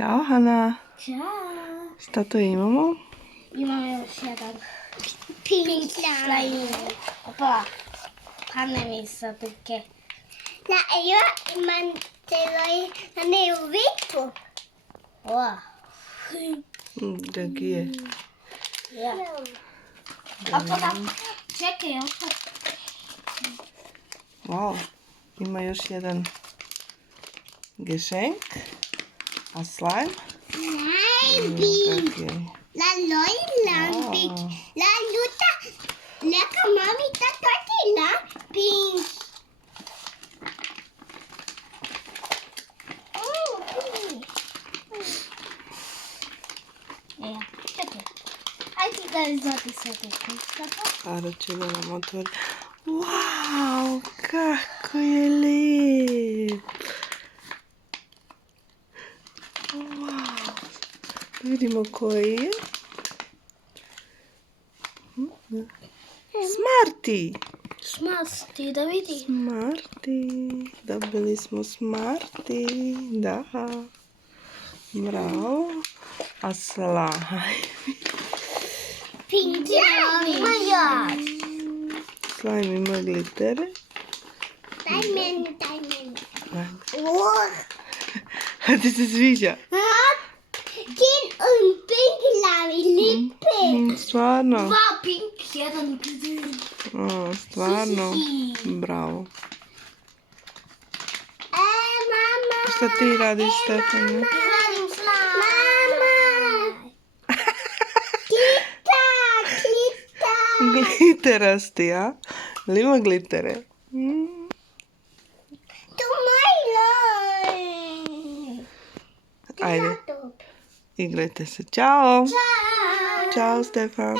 Ćao, Hana. Ćao. Šta to imamo? Imamo još jedan pink slime. Opa, pane mi sa tuke. Ja imam u vitu. Wow. Jaki je? Ja. Opa, da. Čekaj, opa. Wow, ima još jedan geschenk. A slime? Slime. Kak je? La lojla pink. La luta. Leka mami ta tortilla pink. Ja, čekaj. Ajde da izvadi sve te pištaka. Sada će da nam otvori. Wow, kako je lijep. Wow. Vidimo koji je. Smarty. Šmasti, da vidi. Smarty. Dobili smo Smarty. Da. Bravo. A slime. Pink slime. Ima još. Slime ima glitere. Daj meni. A ti se sviđa? Geen pink slime lippe. Stvarno? Dva pink, jedan green. O, stvarno? Bravo. Mama. Šta ti radiš, Stefane? Radim slime. Mama. Klita. Gliterasti, a? Ili ima glitere? Tu moj loj. Ajde, igrajte se. Ćao! Ciao. Ćao, Stefan!